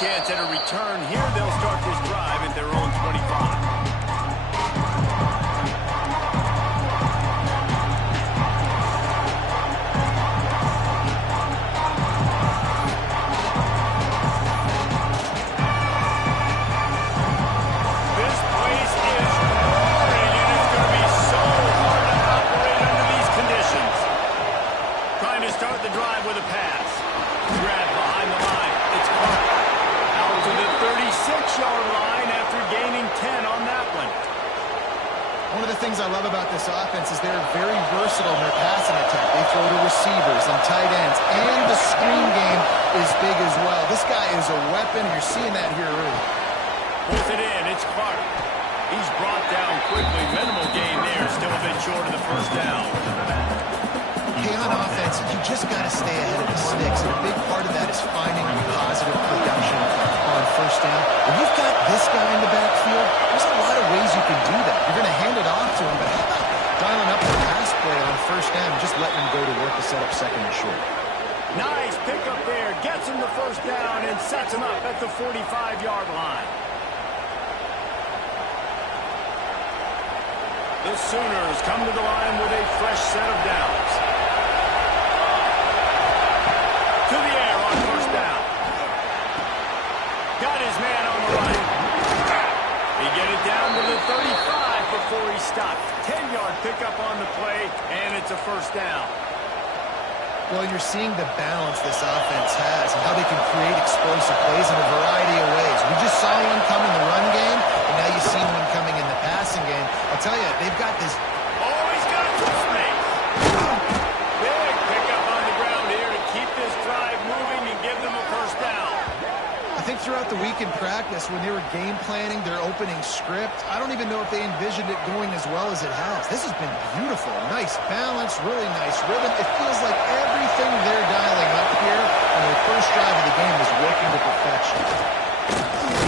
chance at a return here. They'll start this drive at their own 25. One of the things I love about this offense is they're very versatile in their passing attack. They throw to receivers and tight ends, and the screen game is big as well. This guy is a weapon. You're seeing that here early. Pulls it in. It's Clark. He's brought down quickly. Minimal gain there. Still a bit short of the first down. Hey, on offense, you just got to stay ahead of the sticks, and a big part of that is finding positive production on first down. When you've got this guy in the backfield, there's a lot of ways you can do that. You're going to hand it off to him, but how about dialing up the pass play on first down and just letting him go to work to set up second and short? Nice pickup there. Gets him the first down and sets him up at the 45-yard line. The Sooners come to the line with a fresh set of downs. To the air on first down. Got his man on the right. He get it down to the 35 before he stopped. 10-yard pickup on the play, and it's a first down. Well, you're seeing the balance this offense has and how they can create explosive plays in a variety of ways. We just saw one come in the run game, and now you've seen one coming in the passing game. I'll tell you, they've got this. Oh, he's got some space. Big pickup on the ground here to keep this drive moving and give them a first down. I think throughout the week in practice, when they were game planning their opening script, I don't even know if they envisioned it going as well as it has. This has been beautiful. Nice balance, really nice rhythm. It feels like everything they're dialing up here on their first drive of the game is working to perfection.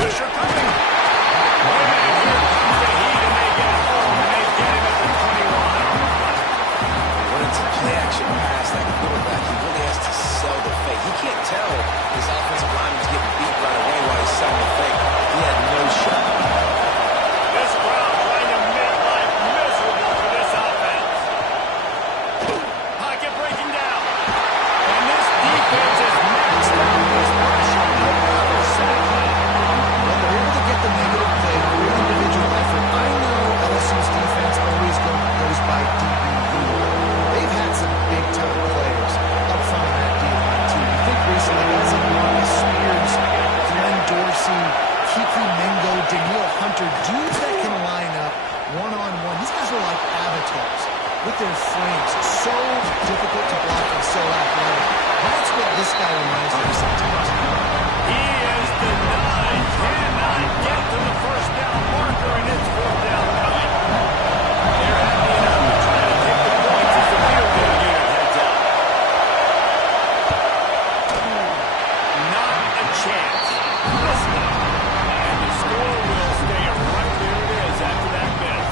Pressure coming. Here comes the heat, and they get home, and they get him at the 21. When it's a play-action pass, that quarterback, he really has to sell the fake. He can't tell his offensive lineman's getting beat right away while he's selling the fake. He had no shot. This crowd trying to make life miserable for this offense. Pocket breaking down. And this defense is maxed out this pressure. Another sack. When they're able to get the negative play through individual effort, I know LSU's defense always goes by DBU. They've had some big-time players up front on that D-line, too. I think recently guys like Marcus Spears, Glenn Dorsey, Kiki Mingo, Daniil Hunter, dudes that can line up one-on-one. These guys are like avatars with their frames. So difficult to block and so athletic. That's what this guy reminds me of sometimes. He is denied. Cannot get to the first down marker, and it's fourth down coming. They're happy enough to try to take the points as the field goal unit heads out. Not a chance. Listen. And the score will stay right where it is after that miss.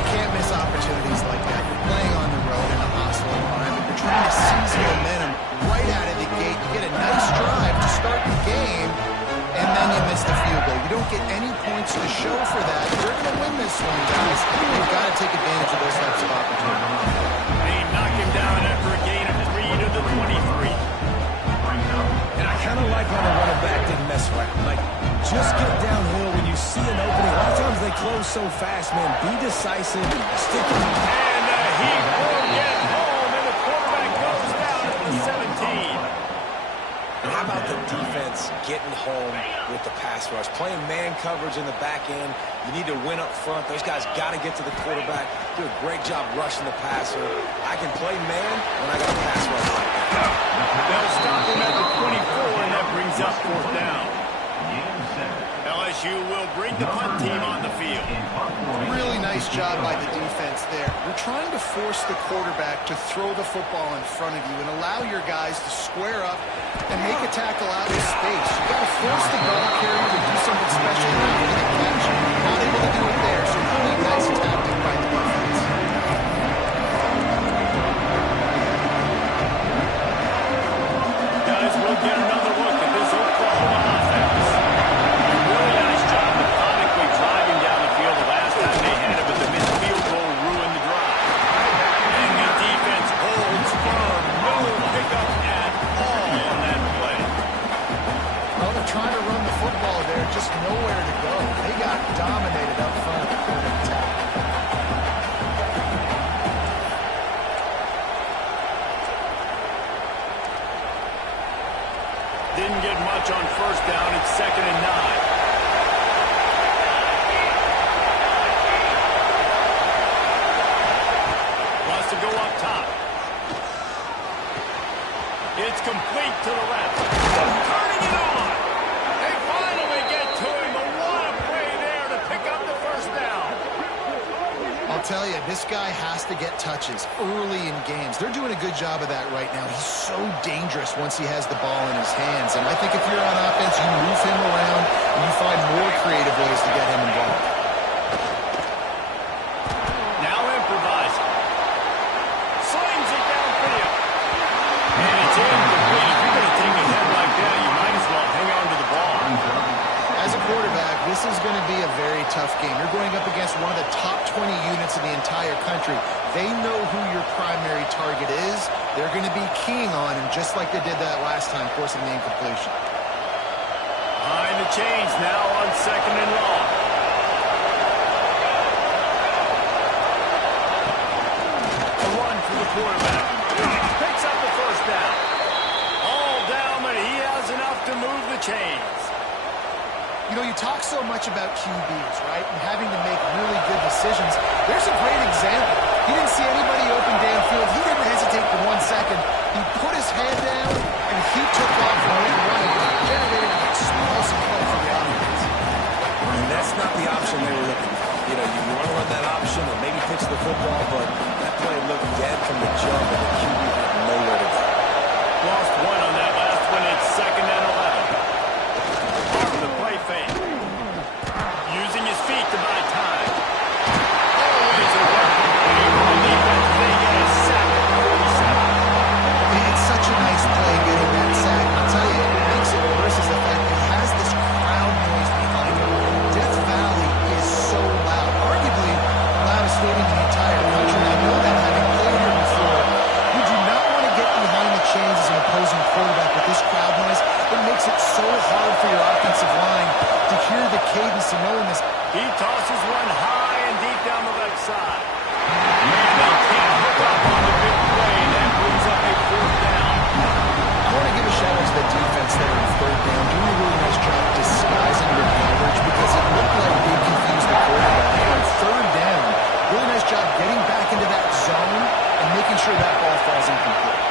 You can't miss opportunities like that. You're playing on the road in a hostile environment. You're trying to seize momentum right out of the gate. You get a nice drive to start the game, and then you miss the field goal. You don't get any points to show for that. You're going to win this one, guys. You've got to take advantage of those types of opportunities. They knock him down after a gain of 3 to the 23. And I kind of like how the running back didn't mess around. Like, just get downhill when you see an opening. A lot of times they close so fast, man. Be decisive. Stick with it. And he will get home, and the quarterback goes down at the 17. And how about the defense getting home with the pass rush? Playing man coverage in the back end. You need to win up front. Those guys got to get to the quarterback. Do a great job rushing the passer. I can play man when I got a pass rush like that. They'll stop him at the 24, and that brings up fourth down. LSU will bring the punt team on the field. Really nice job by the defense there. You're trying to force the quarterback to throw the football in front of you and allow your guys to square up and make a tackle out of space. You got to force the ball carrier to do something special and get a catch. Not able to do it there, so really nice tactic by the defense. Guys, we'll get another look at this Oklahoma didn't get much on first down. It's 2nd and 9. Wants to go up top. It's complete to the left. Turning it on. They finally get to him. But what a play there to pick up the first down. I'll tell you, this guy has to get touches early in games. They're doing a good job of that right now. He's so dangerous once he has the ball in his hands. And I think if you're on offense, you move him around and you find more creative ways to get him involved. Now improvising. Slings it downfield. And it's incomplete. If you're going to take a hit like that, you might as well hang on to the ball. As a quarterback, this is going to be a very tough game. You're going up against one of the top 20 units in the entire country. They know who your primary target is. They're going to be keying on him just like they did that last time, forcing the incompletion. Behind the chains now on 2nd and long. A run for the quarterback. Picks up the first down. All down, but he has enough to move the chains. You know, you talk so much about QBs, right, and having to make really good decisions. There's a great example. He didn't see anybody open downfield. He didn't hesitate for 1 second. He put his head down, and he took off and went running, generating an explosive play for the offense. And that's not the option they were looking for. You know, you want to run that option or maybe pitch the football, but that play looked dead from the jump, and the QB had nowhere to go. Lost one on that last one. It's 2nd and 11. The play fake. Using his feet to buy time. Always a weapon play for the defense. They get a sack at 47. It's such a nice play getting that sack. I'll tell you, it makes it worse is the fact that he has this crowd noise behind him. Death Valley is so loud. Arguably the loudest stadium in the entire country. I know that having played here before. You do not want to get behind the chains as an opposing quarterback with this crowd noise. It makes it so hard for your offensive line to hear the cadence and knowing this. He tosses one high and deep down the left side. And they can't hook up on the big play. That brings up a 4th down. I want to give a shout out to the defense there in 3rd down. Doing a really nice job disguising their coverage because it looked like they confused the quarterback. On 3rd down, really nice job getting back into that zone and making sure that ball falls incomplete.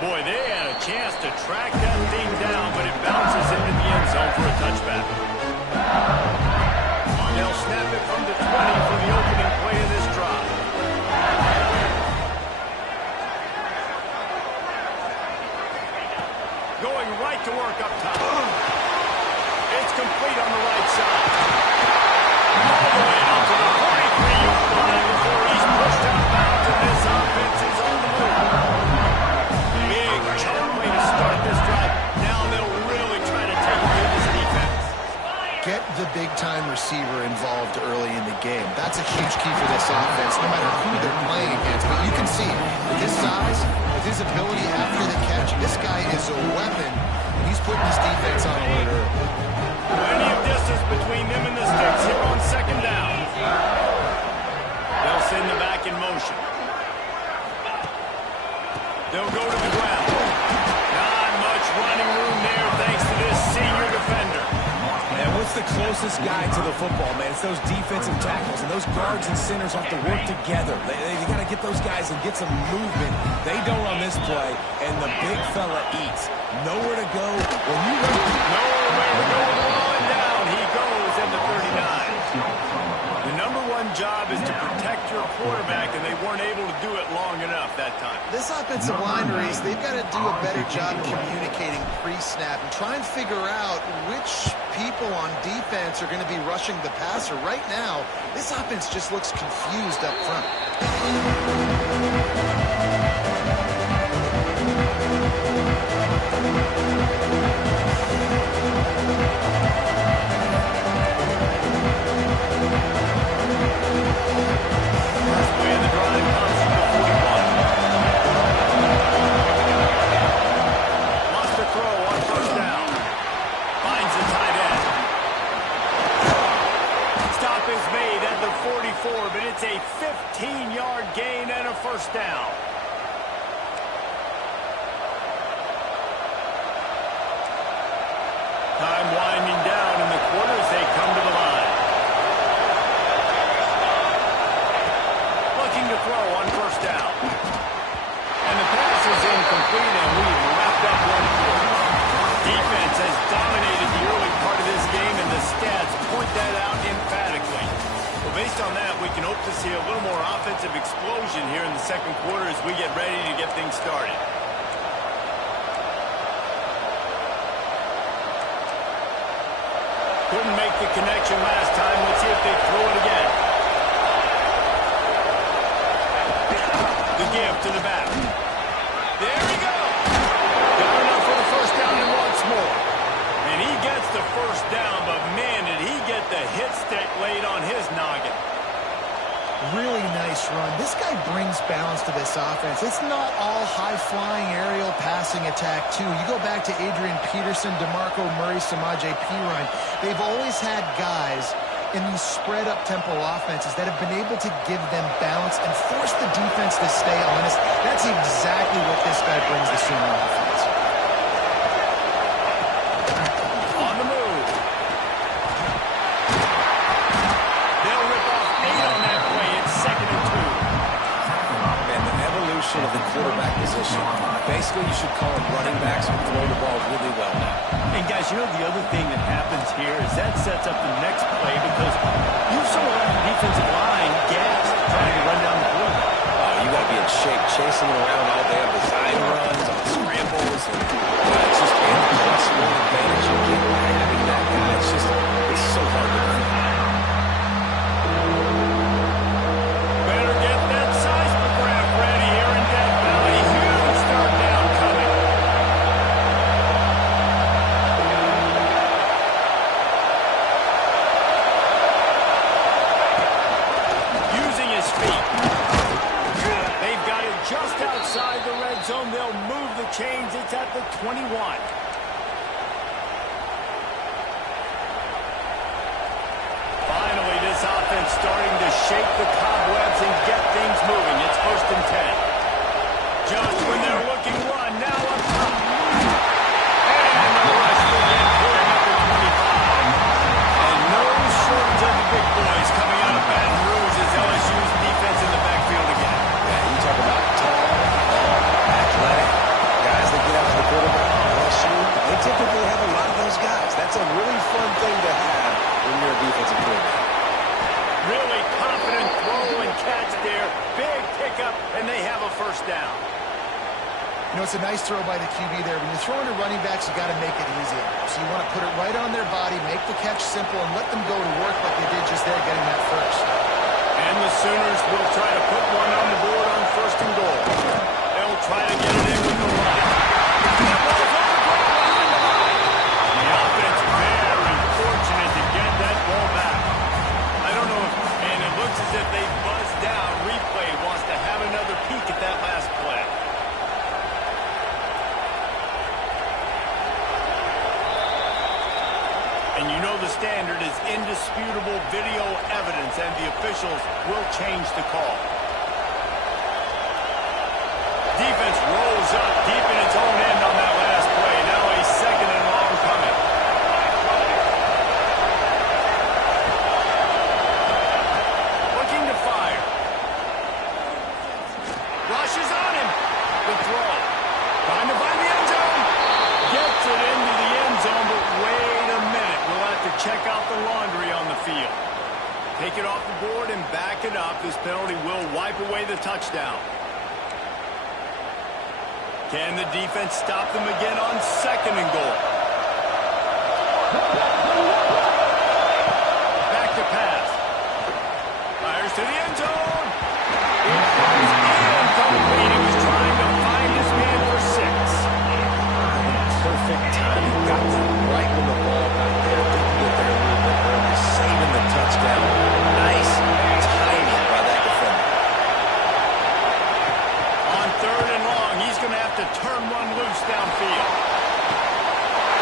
Boy, they had a chance to track that thing down, but it bounces into the end zone for a touchback. They'll snap it from the 20 for the opening play of this drive. Going right to work up top. It's complete on the right side. All the way out to the 43-yard line before he's pushed out of bounds, and this offense is on the move. Big chunk play to start this drive. Now they'll really try to take it to this defense. Get the big-time receiver involved early in the game. That's a huge key for this offense, no matter who they're playing against. But you can see, with his size, with his ability after the catch, this guy is a weapon, and he's putting his defense on alert early. Plenty of distance between them and the sticks here on 2nd down. They'll send the back in motion. They'll go to the ground. Not much running room there thanks to this senior defender. And what's the closest guy to the football, man? It's those defensive tackles, and those guards and centers have to work together. They got to get those guys and get some movement. They don't on this play, and the big fella eats. Nowhere to go. When you run, nowhere to go with the line down. He goes in the 39. The number one job is to protect your quarterback, and they weren't able to do it long enough that time. This offensive line, Reese, they've got to do a better job communicating pre-snap and try and figure out which people on defense are going to be rushing the passer. Right now, this offense just looks confused up front. But it's a 15-yard gain and a first down. little more offensive explosion here in the second quarter as we get ready to get things started. Couldn't make the connection last time. Let's see if they throw it again. The give to the back. There he goes. Got enough for the first down and wants more. And he gets the first down, but man, did he get the hit stick laid on his noggin. Really nice run. This guy brings balance to this offense. It's not all high-flying aerial passing attack, too. You go back to Adrian Peterson, DeMarco Murray, Samaje Perine. They've always had guys in these spread-up tempo offenses that have been able to give them balance and force the defense to stay honest. That's exactly what this guy brings the Sooner offense. On the move. They'll rip off 8 on that play. It's 2nd and 2. And the evolution of the quarterback position. Basically, you should call them running backs who throw the ball really well now. And guys, you know the other thing that happens here is that sets up the next play because you saw a lot of the defensive line gassed trying to run down the quarterback. Oh, you got to be in shape, chasing it around all day on design runs, on scrambles, and it's just the plus-1 advantage you get by having that guy. It's so hard to do. Better get that seismograph ready here in Death Valley. Huge third down coming. Using his feet. They've got it just outside the red zone. They'll move the chains. It's at the 21. Finally, this offense starting to shake the cobwebs and get things moving. It's 1st and 10. Just when they're looking run, now up top. And the rush again, pulling up at 25. And no shortage of the big boys coming out of Baton Rouge as LSU's defense in the backfield again. Yeah, you talk about tall, long, athletic guys that get after the quarterback on LSU. They typically have a lot of those guys. That's a really fun thing to have when you're a defensive coordinator. Really confident throw and catch there. Big pickup, and they have a first down. You know, it's a nice throw by the QB there. When you're throwing to running backs, you got to make it easy. So you want to put it right on their body, make the catch simple, and let them go to work like they did just there, getting that first. And the Sooners will try to put one on the board on 1st and goal. They'll try to get it in with the run. The ball's overthrown behind the line. The offense very fortunate to get that ball back. I don't know if, and it looks as if they buzzed down. Replay wants to have another peek at that last play. And you know the standard is indisputable video evidence, and the officials will change the call. Defense rolls up deep in its own end on that last play. Now a 2nd and long coming. Looking to fire. Rushes on him. The throw. Trying to find the end zone. Gets it into the end zone, but wait a minute. We'll have to check out the laundry on the field. Take it off the board and back it up. This penalty will wipe away the touchdown. Can the defense stop them again on 2nd and goal? Back to pass. Fires to the end zone. It goes incomplete. He was trying to find his man for 6. Perfect timing. Got to right when the ball got there. Didn't get there a little bit early. Saving the touchdown. Nice timing by that defender. On 3rd and long, he's going to have to turn one loose downfield.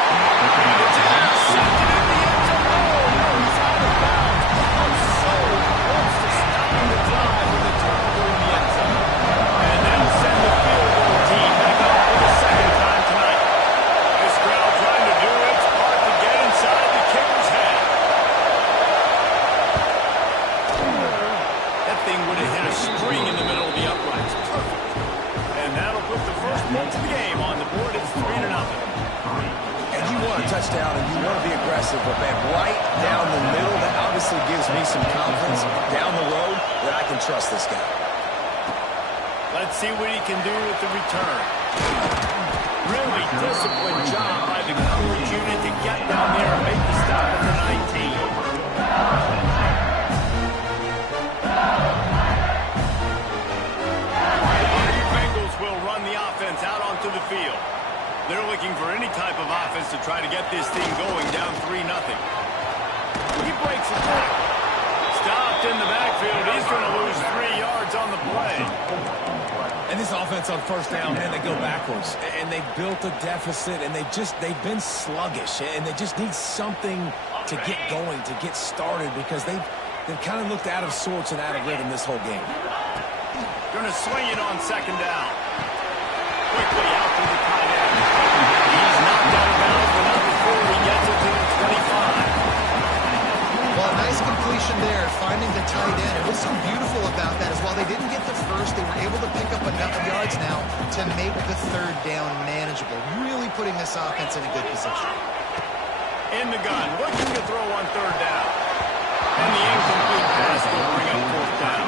And it's intercepted in the end zone. Oh, no, he's out of bounds. I'm so close to stopping the drive with a turnover in the end zone. And they'll send the field goal team back out for the 2nd time tonight. This crowd trying to do its part to get inside the kicker's head. That thing would have hit a string in the middle of the uprights. Perfect. And that'll put the first points of the game on the board. It's 3-0. And you want a touchdown and you want to be aggressive, but man, right down the middle, that obviously gives me some confidence down the road that I I can trust this guy. Let's see what he can do with the return. Really disciplined job by the coverage unit to get down there and make the stop at the 19. The Bengals will run the offense out onto the field. They're looking for any type of offense to try to get this thing going down 3-0. He breaks the tackle. Stopped in the backfield. He's going to lose 3 yards on the play. And this offense on first down, man, they go backwards. And they built a deficit, and they've been sluggish. And they just need something to get going, to get started, because they've kind of looked out of sorts and out of rhythm this whole game. Going to swing it on second down. Quickly out to the tight end. He's knocked out of bounds, but not before he gets it to the 25. Well, nice completion there, finding the tight end. And what's so beautiful about that is while they didn't get the first, they were able to pick up enough yards now to make the third down manageable, really putting this offense in a good position. In the gun, looking to throw on third down. And the incomplete pass will bring up fourth down.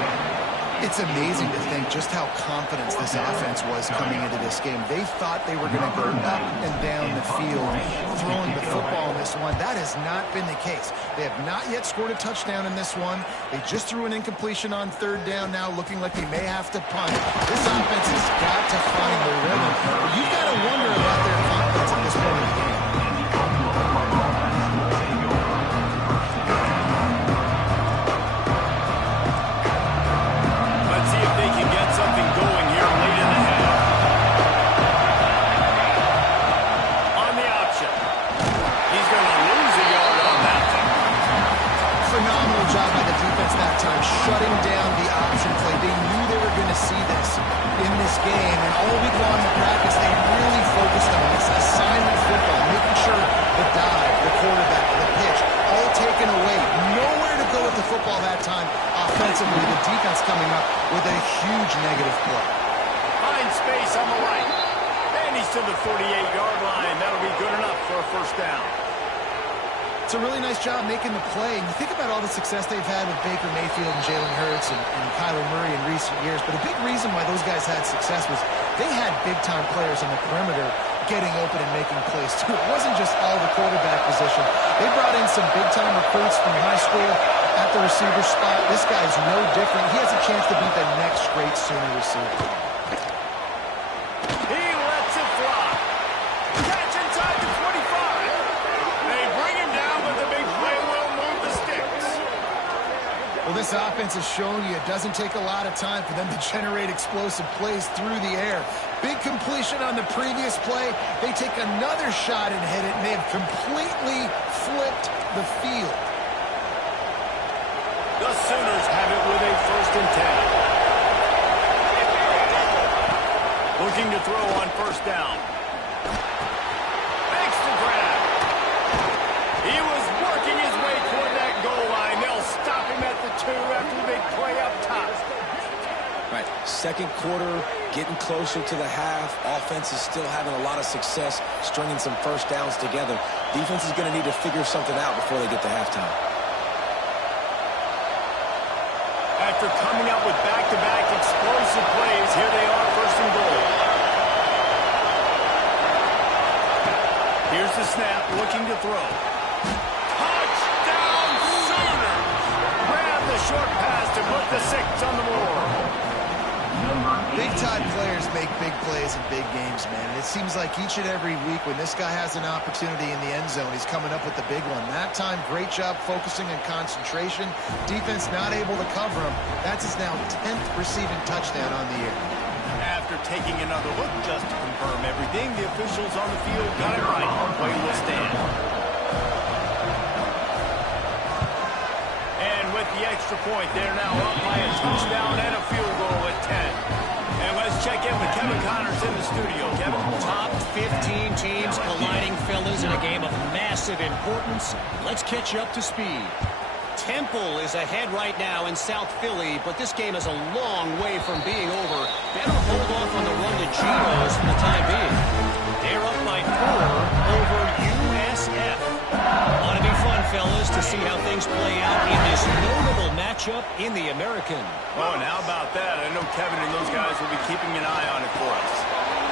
It's amazing to think just how confident this offense was coming into this game. They thought they were going to go up and down the field throwing the football in this one. That has not been the case. They have not yet scored a touchdown in this one. They just threw an incompletion on third down now, looking like they may have to punt. This offense has got to find the rhythm. But you've got to wonder about their confidence at this point in the game. Shutting down the option play. They knew they were going to see this in this game, and all week long in practice, they really focused on this assignment football, making sure the dive, the quarterback, the pitch, all taken away. Nowhere to go with the football that time offensively. The defense coming up with a huge negative play. Finds space on the right, and he's to the 48-yard line. That'll be good enough for a first down. It's a really nice job making the play. And you think about all the success they've had with Baker Mayfield and Jalen Hurts and Kyler Murray in recent years. But a big reason why those guys had success was they had big-time players on the perimeter getting open and making plays, too. It wasn't just all the quarterback position. They brought in some big-time recruits from high school at the receiver spot. This guy's no different. He has a chance to be the next great Sooner receiver. He lets it fly. Catch inside the 25. They bring him down, but the big play will move the sticks. Well, this offense has shown you it doesn't take a lot of time for them to generate explosive plays through the air. Big completion on the previous play. They take another shot and hit it, and they have completely flipped the field. The Sooners have it with a 1st and 10. Looking to throw on first down. Makes the grab. He was working his way toward that goal line. They'll stop him at the 2 after the big play up top. Right, second quarter, getting closer to the half. Offense is still having a lot of success stringing some first downs together. Defense is going to need to figure something out before they get to halftime. After coming up with back-to-back explosive plays, here they are, 1st and goal. Here's the snap, looking to throw. Touchdown, Sooners! Grab the short pass to put the 6 on the board. Big-time players make big plays in big games, man. And it seems like each and every week when this guy has an opportunity in the end zone, he's coming up with the big one. That time, great job focusing and concentration. Defense not able to cover him. That's his now 10th receiving touchdown on the year. After taking another look just to confirm everything, the officials on the field got it right. Play will stand. And with the extra point, they're now up by a touchdown and a field goal at 10. And let's check in with Kevin Connors in the studio. Kevin? Top 15 teams colliding, fellas, in a game of massive importance. Let's catch you up to speed. Temple is ahead right now in South Philly, but this game is a long way from being over. Better hold off on the run to Geno's for the time being. They're up by 4 over USF. Ought to be fun, fellas, to see how things play out in this notable matchup matchup in the American. Oh, and how about that? I know Kevin and those guys will be keeping an eye on it for us.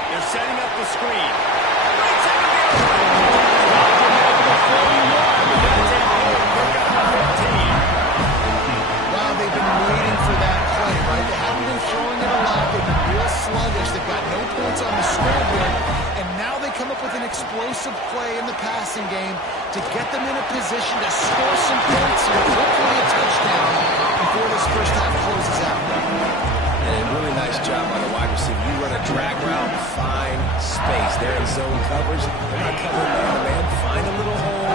They're setting up the screen. Wow, they've been waiting for that play, right? They haven't been throwing it a lot. They've been real sluggish. They've got no points on the scoreboard. And now they come up with an explosive play in the passing game to get them in a position to score some points and hopefully a touchdown before this first half closes out. And a really nice job by the wide receiver. You run a drag route, find space. They're in zone coverage. They're not covering man-to-man. Find a little hole.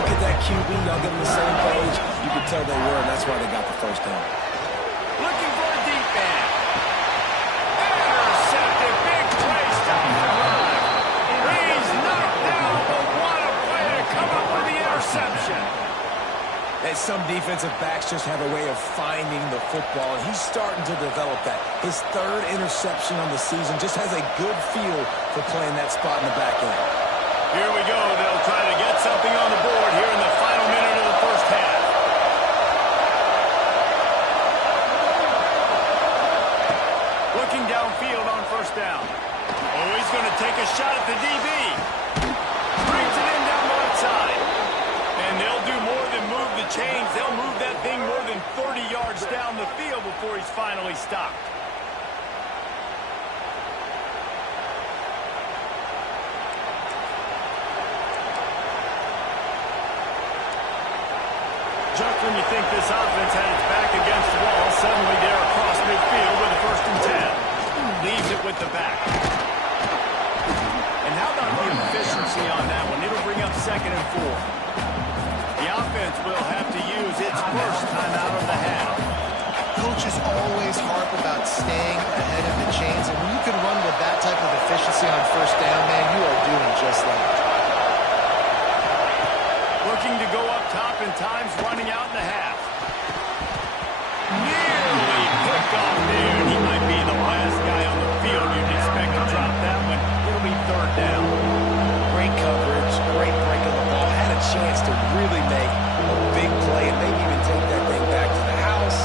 Look at that QB. Y'all get on the same page. You can tell they were, and that's why they got the first down. Looking for a deep man. Intercepted. Big play. Stop the run. He's knocked down, but what a play to come up with the interception. And some defensive backs just have a way of finding the football, and he's starting to develop that. His third interception on the season, just has a good feel for playing that spot in the back end. Here we go. They'll try to get something on the board here in the final minute of the first half. Looking downfield on first down. Oh, he's going to take a shot at the DB. Brings it in down the left side. And they'll do more than move the chains. They'll move that thing more than 30 yards down the field before he's finally stopped. Just when you think this offense had its back against the wall, suddenly they're across midfield with a 1st and 10. Leaves it with the back. And how about the efficiency on that one? It'll bring up 2nd and 4. The offense will have to use its first time out of the half. Coaches always harp about staying ahead of the chains, and when you can run with that type of efficiency on first down, man, you are doing just that. Looking to go up top in times, running out in the half. Nearly picked off there, and he might be the last guy on the field you'd expect to drop that one. It'll be 3rd down. Great coverage, great break of the ball. Had a chance to really make a big play and maybe even take that thing back to the house.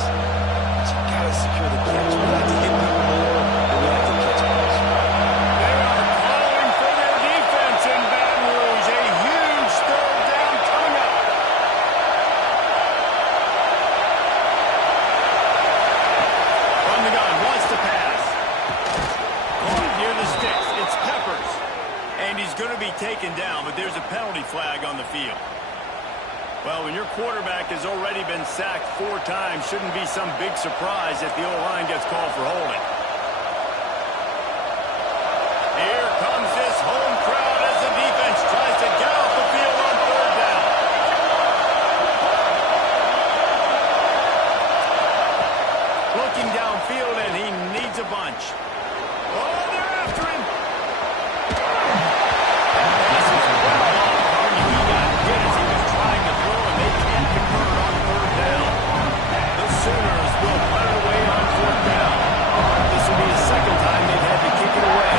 But you got to secure the catch. We like to hit people more than we like to catch balls. They are calling for their defense in Baton Rouge. A huge 3rd down coming up. From the gun, wants to pass. Caught near the sticks. It's Peppers. And he's going to be taken down, but there's a penalty flag on the field. Well, when your quarterback has already been sacked 4 times, shouldn't be some big surprise if the O-line gets called for holding. Here comes this home crowd as the defense tries to get off the field on 3rd down. Looking downfield, and he needs a bunch. Oh, they're after him. This is well off. He got hit as he was trying to throw, and they can't convert on 3rd down. The Sooners will put it away on 4th down. This will be the 2nd time they've had to kick it away.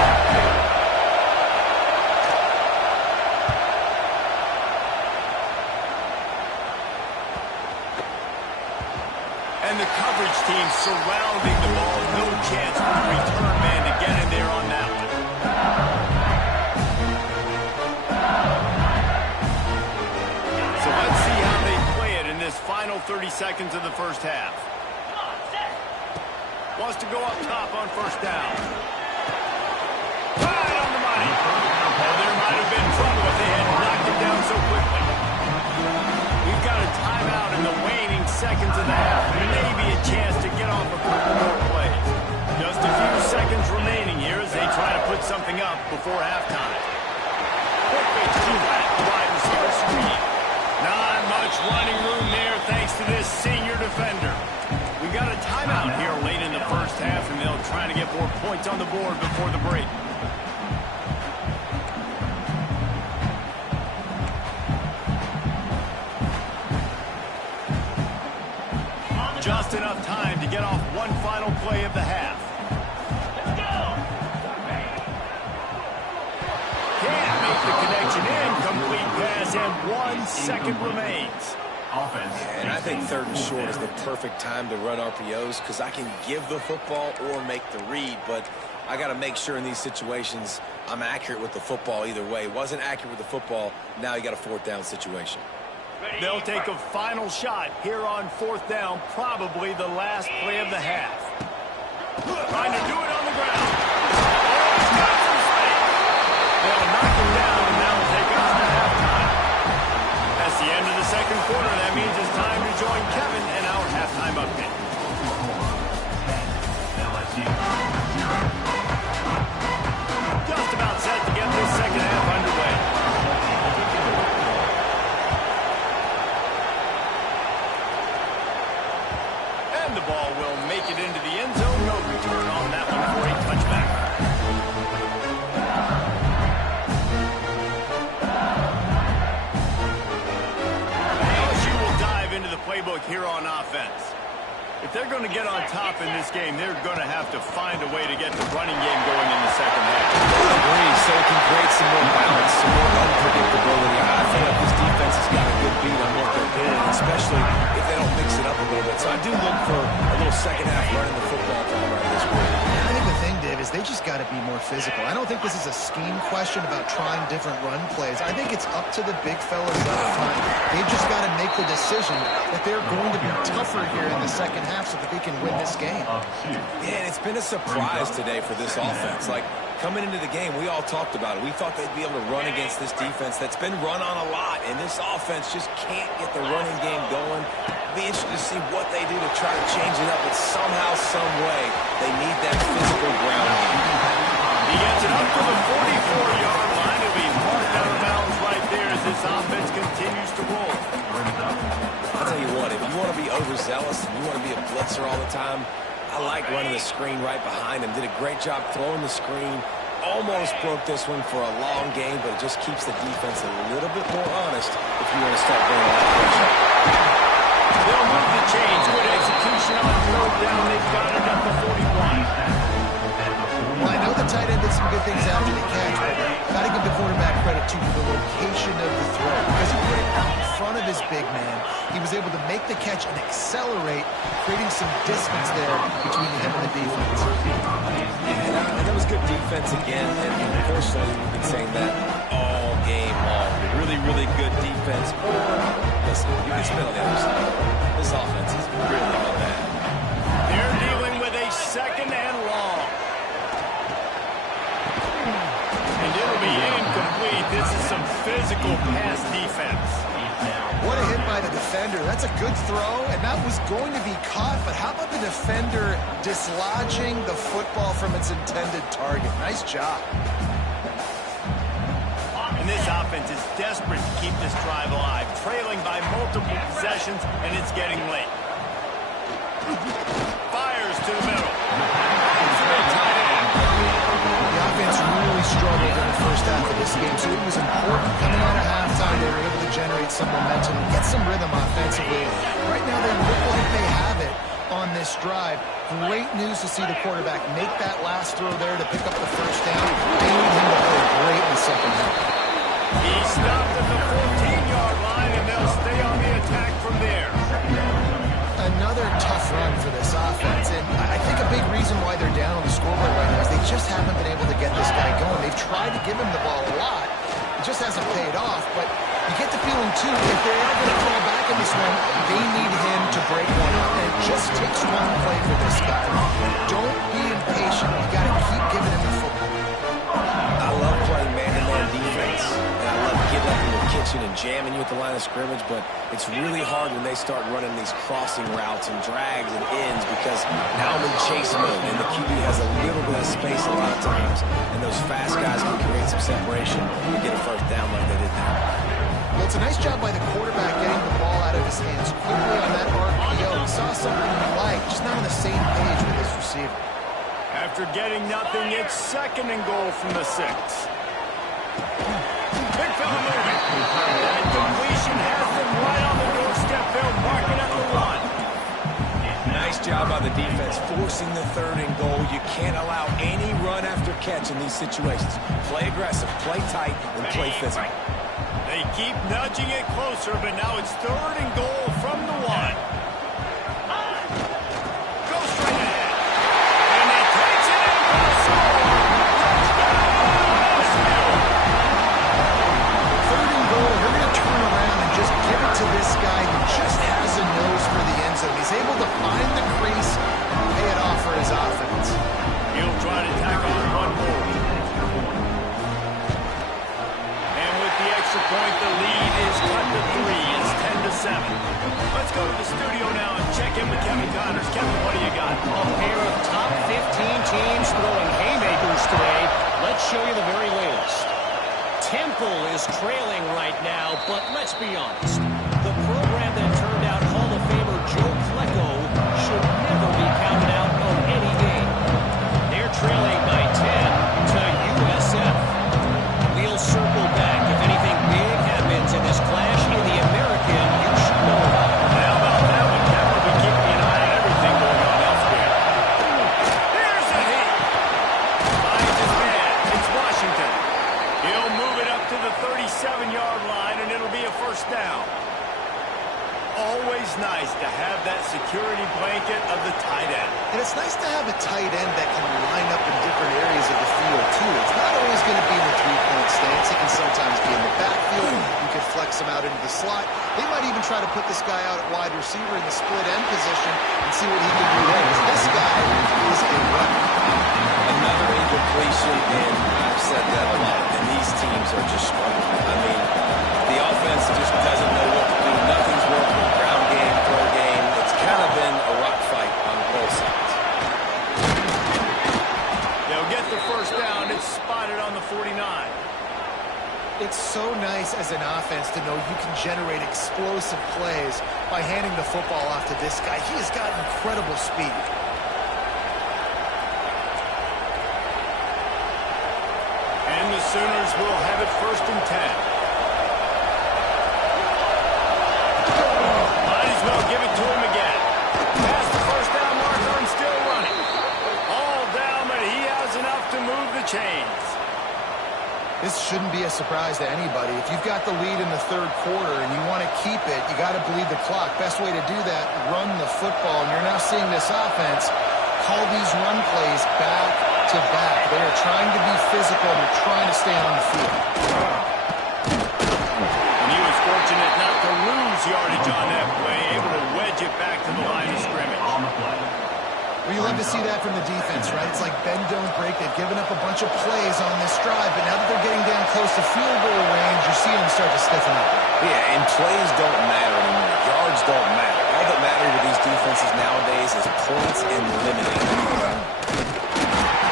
And the coverage team surrounding the ball. No chance for the return man to get in there on that one. So let's see how they play it in this final 30 seconds of the first half. Wants to go up top on 1st down. Right on the money. Oh, there might have been trouble if they had knocked it down so quickly. We've got a timeout in the waning seconds of the half. Maybe a chance to get off a couple more plays. Just a few seconds remaining here as they try to put something up before halftime. Quick pitch to that wide receiver screen. Not much running room there thanks to this senior defender. We got a timeout here late in the first half, and they'll try to get more points on the board before the break. Just enough time to get off one final play of the half. Let's go! Can't make the connection. Incomplete pass, and 1 second remains. And I think 3rd and short is the perfect time to run RPOs because I can give the football or make the read, but I got to make sure in these situations I'm accurate with the football either way. Wasn't accurate with the football, now you got a 4th down situation. They'll take a final shot here on 4th down, probably the last play of the half. Trying to do it on the ground. They'll knock him down, and that'll take us to halftime. That's the end of the 2nd quarter. That means it's time to join Kevin in our halftime update. Just about set to get this 2nd half underway. And the ball will make it into the end zone. No return on that one for a touchback. LSU will dive into the playbook here on offense. If they're going to get on top in this game, they're going to have to find a way to get the running game going in the 2nd half. I agree, so it can create some more balance, some more unpredictability. I feel like this defense has got a good beat on what they're doing, especially if they don't mix it up a little bit. So I do look for a little 2nd half running the football to all right this week. I think the thing, Dave, is they just got to be more physical. I don't think this is a scheme question about trying different run plays. I think it's up to the big fellas at the time. They've just got to make the decision that they're going to be tougher here in the 2nd half so that they can win this game. Yeah, and it's been a surprise today for this offense. Like, coming into the game, we all talked about it. We thought they'd be able to run against this defense that's been run on a lot, and this offense just can't get the running game going. It'll be interesting to see what they do to try to change it up, but somehow, some way, they need that physical ground game. He gets it up to the 44-yard line. It'll be marked out of bounds right there as this offense continues to roll. I'll tell you what, if you want to be overzealous and you want to be a blitzer all the time, I like running the screen right behind him. Did a great job throwing the screen. Almost broke this one for a long game, but it just keeps the defense a little bit more honest if you want to start bringing a lot of pressure. They'll move the chains. Good execution on 3rd down. They've got it at the 41. Well, I know the tight end did some good things after the catch, but got to give the quarterback credit, too, for the location of the throw. Because he put it out in front of his big man, he was able to make the catch and accelerate, creating some distance there between him and the defense. Yeah, and that was good defense again. And personally, we've been saying that all game long. Really, really good defense. Listen, you can spin on the other side. This offense is really not bad. They're dealing with a 2nd and long. And it'll be incomplete. This is some physical pass defense. What a hit by the defender. That's a good throw, and that was going to be caught, but how about the defender dislodging the football from its intended target? Nice job. And this offense is desperate to keep this drive alive, trailing by multiple possessions, and it's getting late. Fires to the middle. The offense really struggled in the first half of this game, so it was important coming out of halftime. They were able to generate some momentum and get some rhythm offensively. Right now, they look like they have it on this drive. Great news to see the quarterback make that last throw there to pick up the 1st down. They need him to play great in the 2nd half. He stopped at the 14-yard line, and they'll stay on the attack from there. Another tough run for this offense, and I think a big reason why they're down on the scoreboard right now is they just haven't been able to get this guy going. They've tried to give him the ball a lot. It just hasn't paid off, but you get the feeling, too, if they are going to fall back in this one, they need him to break one up, and it just takes one play for this guy. Don't be impatient. You got to keep giving him the football. I love playing man-to-man defense, and I love getting up in the kitchen and jamming you at the line of scrimmage, but it's really hard when they start running these crossing routes and drags and ends because now I'm in chase mode, and the QB has a little bit of space a lot of times, and those fast guys can create some separation and get a 1st down like they did there. Well, it's a nice job by the quarterback getting the ball out of his hands quickly on that RPO. He saw something he liked, just not on the same page with his receiver. After getting nothing, it's 2nd and goal from the 6. Big fella moving. That completion has them right on the doorstep. They'll mark it at the 1. Nice job by the defense forcing the 3rd and goal. You can't allow any run after catch in these situations. Play aggressive, play tight, and play physical. They keep nudging it closer, but now it's 3rd and goal from the 1. Go straight ahead. And he takes it in for the score. Touchdown, LSU. 3rd and goal. They're going to turn around and just give it to this guy who just has a nose for the end zone. He's able to find the crease and pay it off for his offense. He'll try to tack on one more. And with the extra point, the lead is cut to 3. It's 10-7. Let's go to the studio now and check in with Kevin Connors. Kevin, what do you got? A pair of top 15 teams throwing haymakers today. Let's show you the very latest. Temple is trailing right now, but let's be honest. The program that turned out Hall of Famer Joe Klecko should never be counted out of any game. They're trailing by 10 to USF. We'll circle back. If anything big happens in this clash in the American, you should know about it. How about that one, Kevin? We'll be keeping an eye on everything going on elsewhere. Here's a hit. Finds his man. It's Washington. He'll move it up to the 37-yard line, and it'll be a 1st down. Always nice to have that security blanket of the tight end. And it's nice to have a tight end that can line up in different areas of the field, too. It's not always going to be in the 3-point stance. It can sometimes be in the backfield. You could flex him out into the slot. They might even try to put this guy out at wide receiver in the split end position and see what he can do there. This guy is a weapon. Another incompletion, and I've said that a lot, and these teams are just struggling. I mean, the offense just doesn't know what to do. Nothing's working. Ground game, throw game. It's kind of been a rock fight on both sides. They'll get the 1st down. It's spotted on the 49. It's so nice as an offense to know you can generate explosive plays by handing the football off to this guy. He has got incredible speed. And the Sooners will have it 1st and 10. Might as well give it to him again. Past the 1st down marker and still running. All down, but he has enough to move the chains. This shouldn't be a surprise to anybody. If you've got the lead in the 3rd quarter and you want to keep it, you got to bleed the clock. Best way to do that, run the football. And you're now seeing this offense call these run plays back to back. They are trying to be physical. They're trying to stay on the field. And he was fortunate not to lose yardage on that play, able to wedge it back to the line of scrimmage. Well, you love to see that from the defense, right? It's like bend, don't break. They've given up a bunch of plays on this drive, but now that they're getting down close to field goal range, you're seeing them start to stiffen up. Yeah, and plays don't matter anymore. Yards don't matter. All that matters with these defenses nowadays is points and limiting.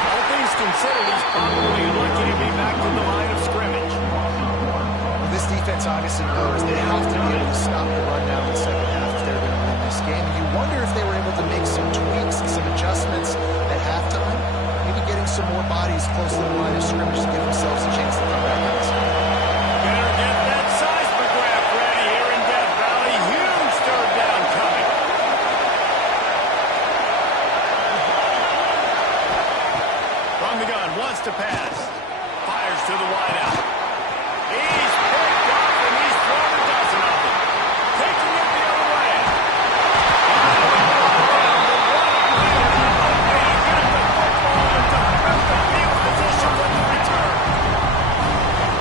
All things considered, he's probably lucky to be back to the line of scrimmage. Well, this defense obviously knows they have to be able to stop the run now in the second half if they're going to win this game. And you wonder if they were able to make some tweaks and some adjustments at halftime, maybe getting some more bodies close to the line of scrimmage to give themselves a chance to come back out. Better get that seismograph ready here in Death Valley. Huge 3rd down coming. From the gun, wants to pass. Fires to the wideout. He's picked off and he's thrown a dozen of them. Taking it the other way.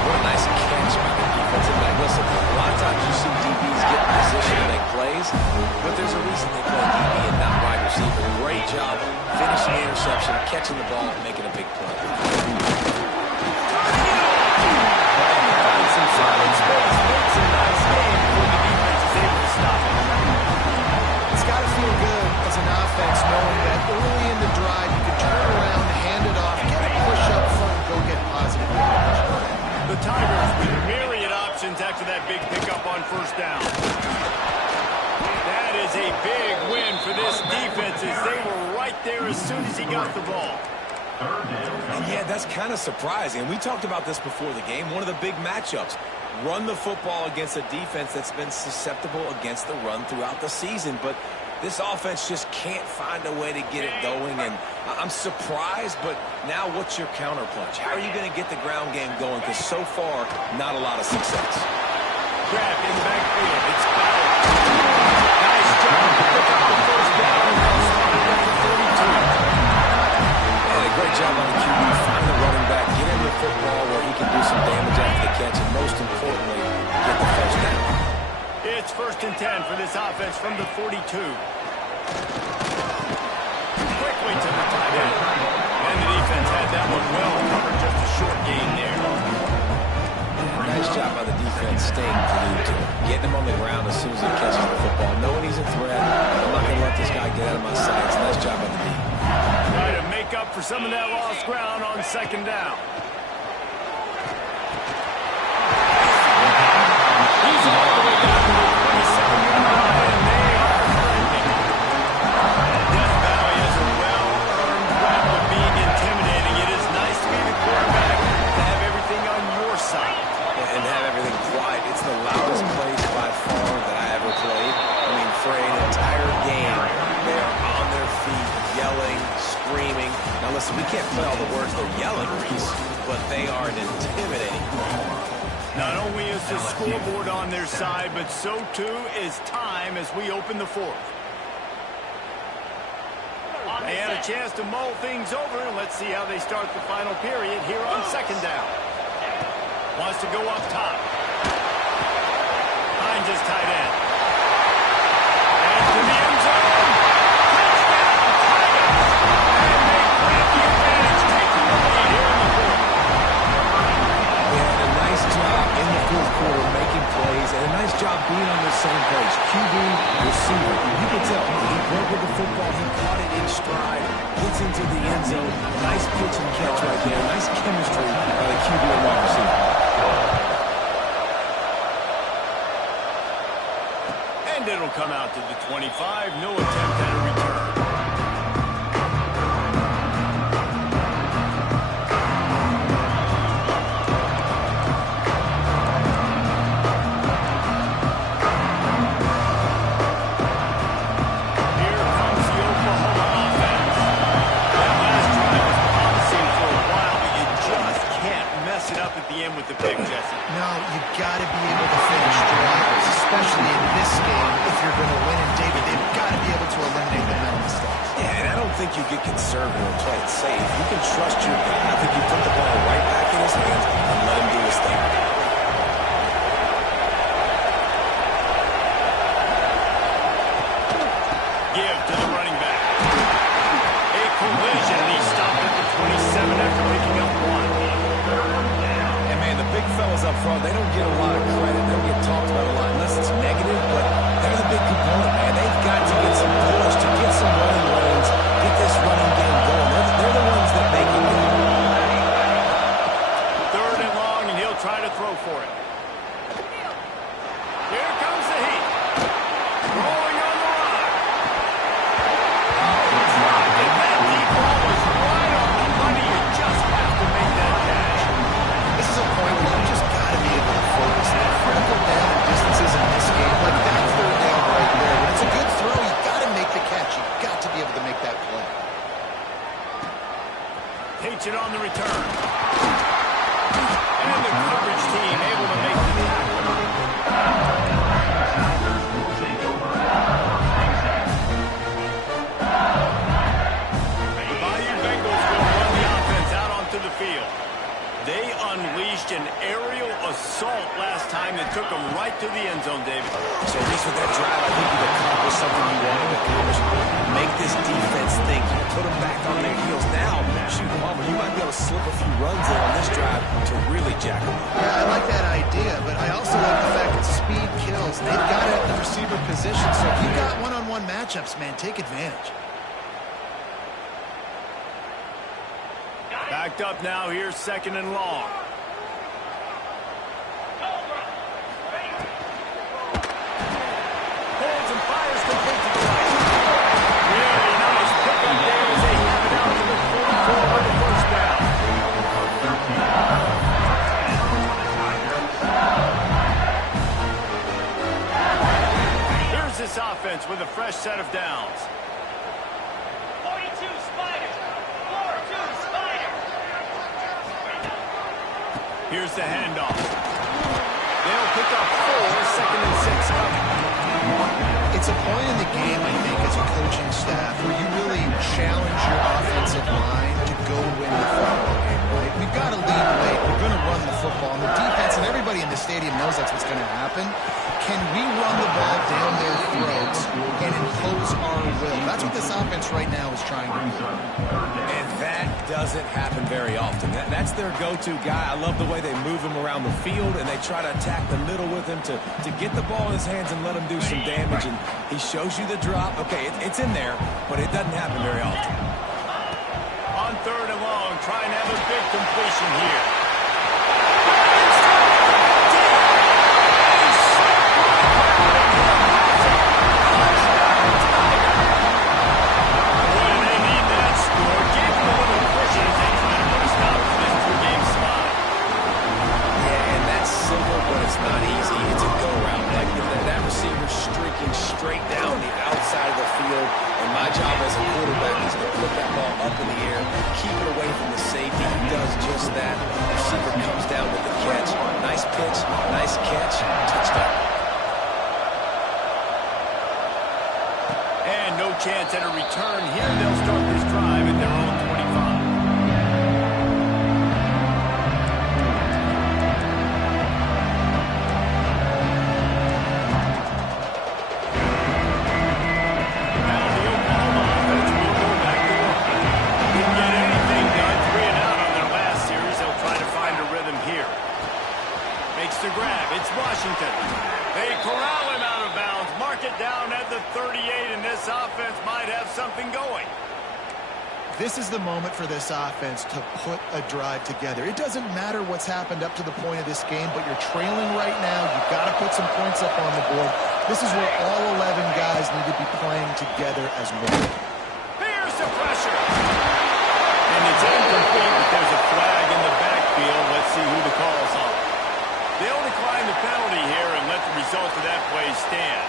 What a nice catch by the defensive back. Listen, a lot of times you see DBs get in position and make plays, but there's a reason they play DB and not wide receiver. Great job finishing the interception, catching the ball, and making a big play. Some solid space, makes a nice game when the defense is able to stop it. It's got to feel good as an offense knowing that early in the drive you can turn around, hand it off, get a push up front, and go get positive yardage. The Tigers with myriad options after that big pickup on 1st down. That is a big win for this defense as they were right there as soon as he got the ball. And yeah, that's kind of surprising. We talked about this before the game. One of the big matchups. Run the football against a defense that's been susceptible against the run throughout the season. But this offense just can't find a way to get it going. And I'm surprised, but now what's your counterpunch? How are you going to get the ground game going? Because so far, not a lot of success. grab in the backfield. It's Bauer. Nice job to pick up the first down and now slide it up to 32. And a great job on the QB. Find the running back, get him the football where he can do some damage after the catch, and most importantly, get the first down. It's 1st and 10 for this offense from the 42. Quickly to the tight end. And the defense had that one well covered, just a short gain there. Nice job by the defense staying glued to him. Getting him on the ground as soon as he catches the football. Knowing he's a threat. I'm not going to let this guy get out of my sights. Nice job by the D. Try to make up for some of that lost ground on 2nd down. He's all the way down to the 27-yard line, and they are trending. Death Valley has a well-earned rep of being intimidating. It is nice to be the quarterback, to have everything on your side. And have everything quiet. It's the loudest place by far that I ever played. I mean, for an entire game, they are on their feet, yelling, screaming. Now listen, we can't play all the words they're yelling, Reese, but they are an intimidating crowd. Not only is the scoreboard on their side, but so too is time as we open the 4th. They had a chance to mull things over. Let's see how they start the final period here on 2nd down. Wants to go up top. Finds his tight end. And to the end zone. Touchdown, Tigers. And they grab the advantage, taking the lead here in the 4th. They had a nice job in the 4th quarter making plays and a nice job being on the same page. QB, receiver. You can tell he broke with the football. He caught it in stride. Gets into the end zone. Nice pitch and catch right there. Nice chemistry by the QB and wide receiver. And it'll come out to the 25. No attempt at a return. Here comes the Oklahoma offense. That last drive was promising for a while, but you just can't mess it up at the end with the pick, Jesse. No, you got to be able to finish drives, especially in this game. If you're going to win, and David, they've got to be able to eliminate the mental mistakes. Yeah, and I don't think you get conservative and play it safe. You can trust your guy. I think you put the ball right back in his hands and let him do his thing. Give to the running back. A collision, and he stopped at the 27 after picking up 1. And man, the big fellas up front, they don't get a lot of credit. They don't get talked about a lot unless it's negative, but they're the big component, man. They've got to get some push, to get some running lanes, get this running game going. They're the ones that make it go. 3rd and long, and he'll try to throw for it. Here comes the heat. Rolling on the run. And that deep ball was right on the money. You just have to make that catch. This is a point where you just got to be able to focus. The critical down and distances in this game, like that 3rd down right there. When it's a good throw, you got to make the catch. You got to be able to make that play. Takes it on the return. And the coverage team able to make the tackle. The Bayou Bengals will run the offense out onto the field. They unleashed an aerial assault last time that took them right to the end zone, David. So at least with that drive, I think you've accomplished something you wanted to accomplish. Make this defense think. Put them back on their heels. Now, shoot, Palmer, you might be able to slip a few runs in on this drive to really jack them up. Yeah, I like that idea, but I also like the fact that speed kills. They've got it at the receiver position, so if you've got one-on-one matchups, man, take advantage. Backed up now. Here's 2nd and long. Holds and fires complete to the right. Really nice pickup there as they have it out to the 44 for the first down. Here's this offense with a fresh set of downs. 42 Spiders. 4-2 Spiders. Here's the handoff. They'll pick up 4, 2nd and 6 coming. It's a point in the game, I think, as a coaching staff where you really challenge your offensive line to go win the football game, right? We've got to lead late. We're going to run the football. And the defense and everybody in the stadium knows that's what's going to happen. Can we run the ball down their throats and impose our will? That's what this offense right now is trying to do. And that doesn't happen very often. That's their go-to guy. I love the way they move him around the field, and they try to attack the middle with him to get the ball in his hands and let him do some damage. And he shows you the drop. Okay, it's in there, but it doesn't happen very often. On 3rd and long, try and have a big completion here. It's not easy. It's a go-route. That receiver's streaking straight down the outside of the field, and my job as a quarterback is to put that ball up in the air, keep it away from the safety. He does just that. The receiver comes down with the catch. Nice pitch, nice catch, touchdown. And no chance at a return here. They'll start this drive at their own 25. To grab. It's Washington. They corral him out of bounds. Mark it down at the 38, and this offense might have something going. This is the moment for this offense to put a drive together. It doesn't matter what's happened up to the point of this game, but you're trailing right now. You've got to put some points up on the board. This is where all 11 guys need to be playing together as one. Here's the pressure. And it's incomplete, but there's a flag in the backfield. Let's see who the call's on. They'll decline the penalty here and let the result of that play stand.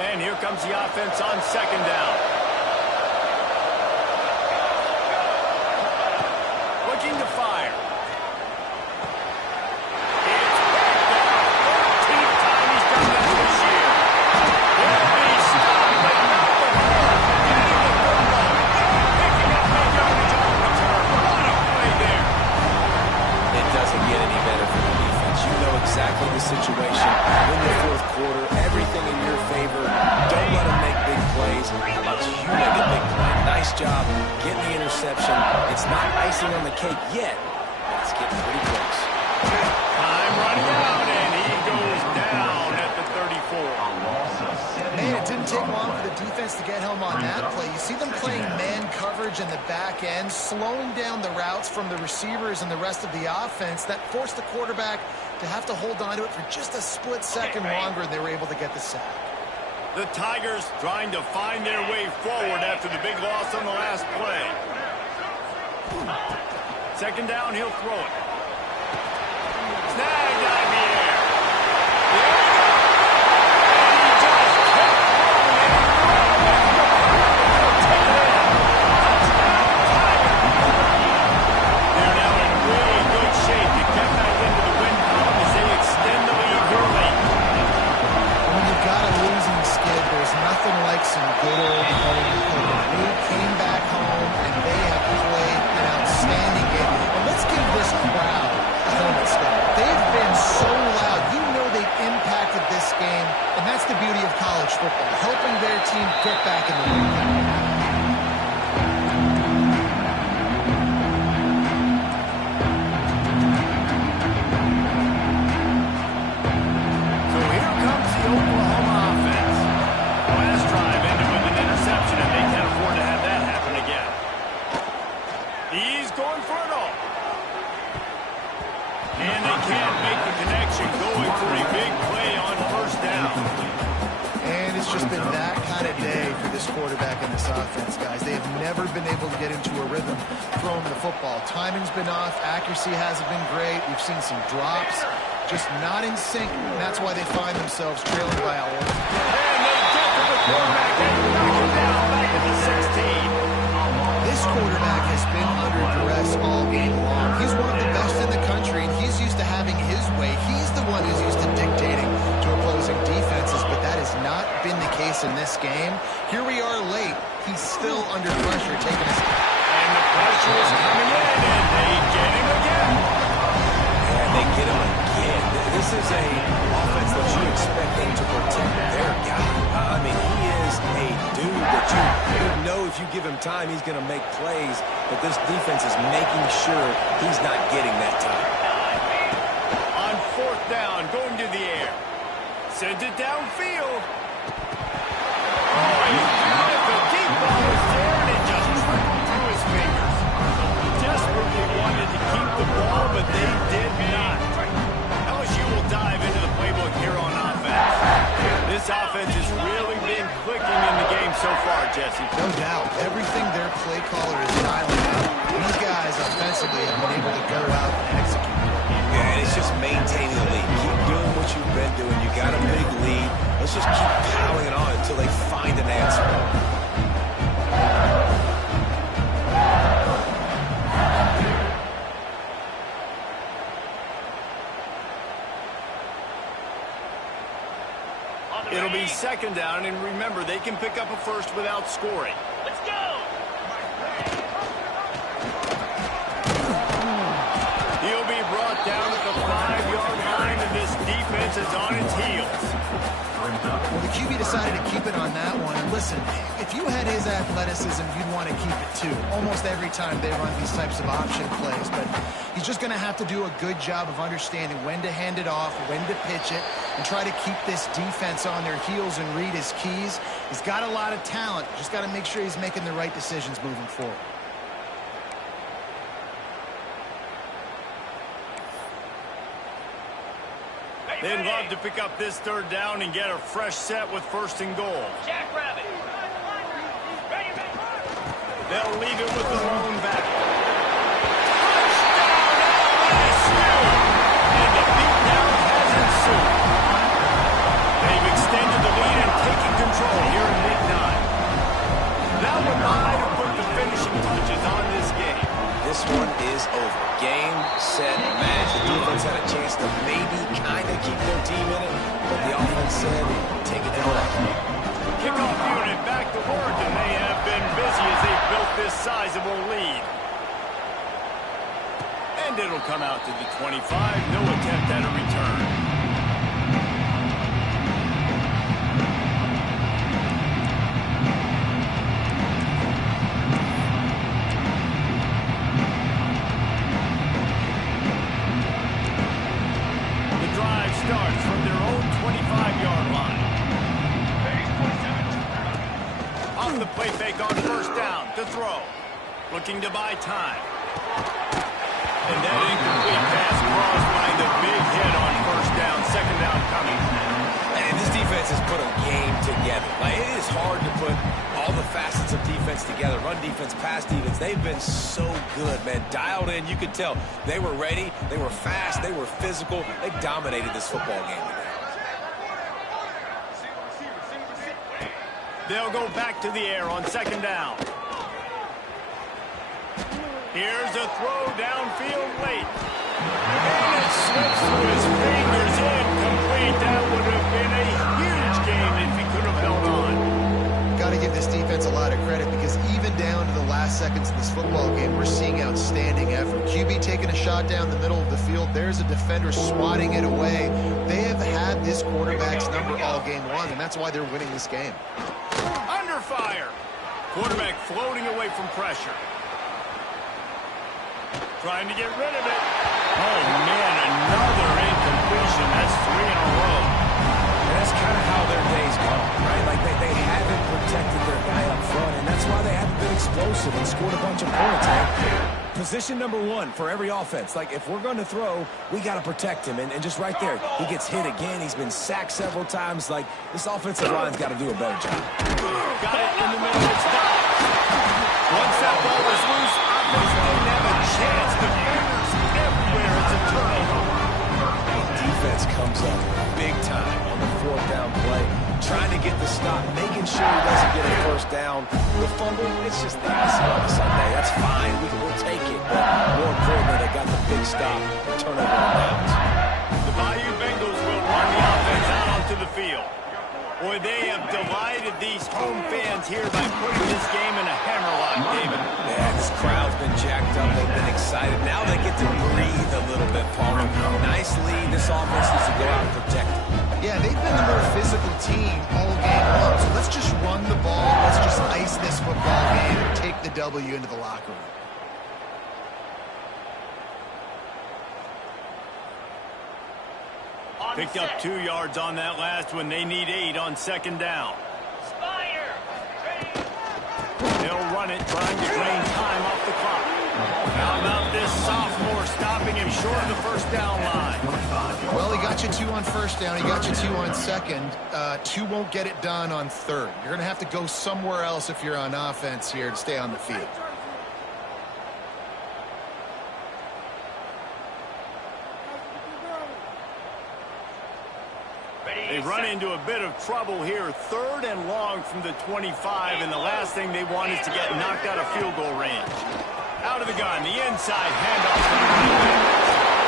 And here comes the offense on 2nd down. Looking to fire. Exactly the situation in the 4th quarter. Everything in your favor. Don't let them make big plays. How about you make a big play? Nice job getting the interception. It's not icing on the cake yet, but it's getting pretty close. Time running out, and he goes down at the 34. Man, it didn't take long for the defense to get home on that play. You see them playing man coverage in the back end, slowing down the routes from the receivers and the rest of the offense. That forced the quarterback to have to hold on to it for just a split second longer, and they were able to get the sack. The Tigers trying to find their way forward after the big loss on the last play. 2nd down, he'll throw it. Snagged out in the air. There we go. And he just kept throwing it. They're now in really good shape to get back into the win column as they extend the lead here late. When you've got a losing skid, there's nothing like some good old home cooking. They came back home, and they have played an outstanding game. And let's give this crowd a helmet step. They've been so loud. You know they've impacted this game, and that's the beauty of college football, helping their team get back in the win. Oklahoma offense. Last drive ended with an interception, and they can't afford to have that happen again. He's going for it all. And they can't make the connection, going for a big play on 1st down. And it's just been that kind of day for this quarterback and this offense, guys. They have never been able to get into a rhythm throwing the football. Timing's been off. Accuracy hasn't been great. We've seen some drops. just not in sync, and that's why they find themselves trailing by a lot. And they get to the quarterback and knock him down back at the 16. This quarterback has been under duress all game long. He's one of the best in the country, and he's used to having his way. He's the one who's used to dictating to opposing defenses, but that has not been the case in this game. Here we are late. He's still under pressure, taking us. And the pressure is coming in, and they get him again. And they get him again. This is a offense that you expect them to protect their guy. I mean, he is a dude that you know if you give him time, he's going to make plays. But this defense is making sure he's not getting that time. On 4th down, going to the air. Sends it downfield. Oh, he's got it. The deep ball is there, and it just trickled through his fingers. Desperately wanted to keep the ball, but they did not. LSU will dive into the playbook here on offense. This offense has really been clicking in the game so far, Jesse. No doubt. Everything their play caller is dialing up, these guys offensively have been able to go out and execute. Yeah, and it's just maintaining the lead. Keep doing what you've been doing. You got a big lead. Let's just keep piling it on until they find an answer. It'll be 2nd down, and remember, they can pick up a first without scoring. Let's go! He'll be brought down at the 5-yard line, and this defense is on its heels. Well, the QB decided to keep it on that one. And listen, if you had his athleticism, you'd want to keep it too. Almost every time they run these types of option plays. But he's just going to have to do a good job of understanding when to hand it off, when to pitch it, and try to keep this defense on their heels and read his keys. He's got a lot of talent. Just got to make sure he's making the right decisions moving forward. They'd love to pick up this 3rd down and get a fresh set with 1st and goal. Jackrabbit. Ready, ready. They'll leave it with the lone back. Touchdown, LSU! And the beatdown has ensued. They've extended the lead and taken control here in week 9. That one might have put the finishing touches on this game. This one is over. Game, set, match. The defense had a chance to maybe kind of keep their team in it, but the offense said, take it out. Kickoff unit back to work, and they have been busy as they've built this sizable lead. And it'll come out to the 25. No attempt at a return. Starts from their own 25-yard line. Off the play fake on 1st down to throw. Looking to buy time. And that incomplete pass caused by the big hit on 1st down. 2nd down coming. And this defense has put a game together. Like, it is hard to put all the facets of defense together. Run defense, pass defense. They've been so good, man. Dialed in. You could tell they were ready. They were fast. They were physical. They dominated this football game today. They'll go back to the air on 2nd down. Here's a throw downfield late. And it slips through his fingers, incomplete. That would have been a huge game if he could have held on. Got to give this defense a lot of credit because even down to the last seconds of this football game, we're seeing outstanding effort. QB taking a shot down the middle of the field. There's a defender swatting it away. They have had this quarterback's number all game long, and that's why they're winning this game. Under fire. Quarterback floating away from pressure. Trying to get rid of it. Oh, man, another incompletion. That's 3 in a row. And that's kind of how their day's gone, right? Like, they haven't protected their guy up front, and that's why they haven't been explosive and scored a bunch of points. Position number 1 for every offense. Like, if we're going to throw, we got to protect him. And just right there, he gets hit again. He's been sacked several times. Like, this offensive line's got to do a better job. Got it in the middle. It's stopped. Once that ball was loose, offense didn't have a chance. Defenders everywhere. It's a turnover. fourth down play, trying to get the stop, making sure he doesn't get a first down. The fumble, it's just the icing on the Sunday. That's fine. We'll take it. But more importantly, they got the big stop, the turnover on downs. The Bayou Bengals will run the offense out onto the field. Boy, they have delighted these home fans here by putting this game in a hammerlock, David. Yeah, this crowd's been jacked up. They've been excited. Now they get to breathe a little bit, Paul. Nice lead. This offense needs to go out and protect it. Yeah, they've been the more physical team all game long. So let's just run the ball. Let's just ice this football game and take the W into the locker room. Picked up 2 yards on that last one. They need 8 on second down. They'll run it, trying to drain time off the clock. How about this sophomore stopping him short of the first down line? Well, he got you 2 on first down. He got you 2 on second. 2 won't get it done on third. You're going to have to go somewhere else if you're on offense here to stay on the field. They run into a bit of trouble here. 3rd and long from the 25, and the last thing they want is to get knocked out of field goal range. Out of the gun, the inside handoff to the running back.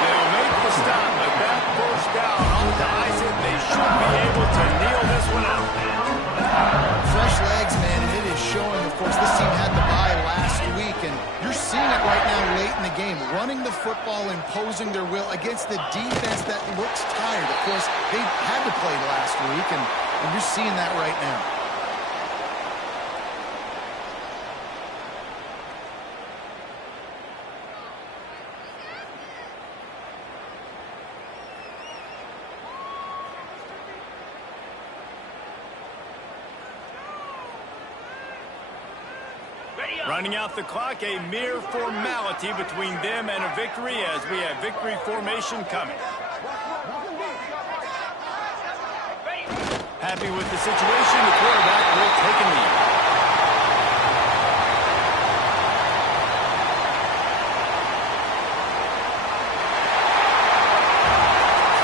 They'll make the stop, but that first down off to Isaac. They should be able to kneel this one out. Fresh legs, man, and it is showing. Of course, this team had the bye last week, and you're seeing it right now late in the game. Running the football, imposing their will against the defense that looks tired. Of course, they had to play last week, and you're seeing that right now. Running out the clock, a mere formality between them and a victory as we have victory formation coming. Happy with the situation, the quarterback will take a knee.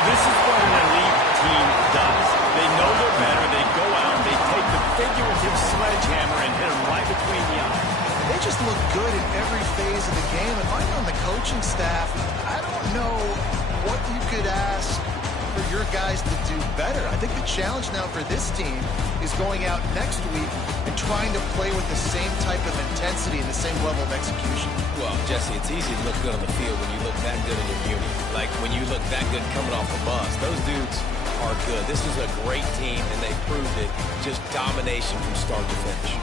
This is what an elite team does. They know they're better, they go out, they take the figurative sledgehammer and hit them right between the eyes. They just look good in every phase of the game. If I'm on the coaching staff, I don't know what you could ask for your guys to do better. I think the challenge now for this team is going out next week and trying to play with the same type of intensity and the same level of execution. Well, Jesse, it's easy to look good on the field when you look that good in your uni. Like when you look that good coming off the bus. Those dudes are good. This is a great team, and they proved it. Just domination from start to finish.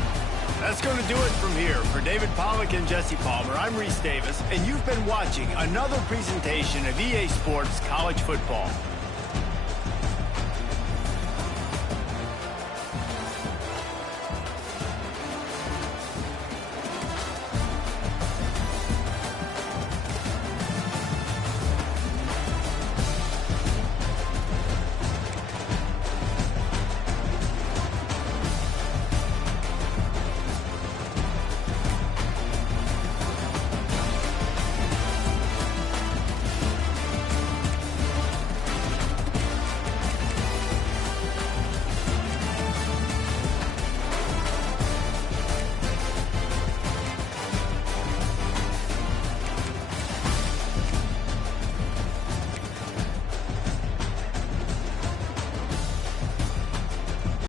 That's going to do it from here. For David Pollack and Jesse Palmer, I'm Reese Davis, and you've been watching another presentation of EA Sports College Football.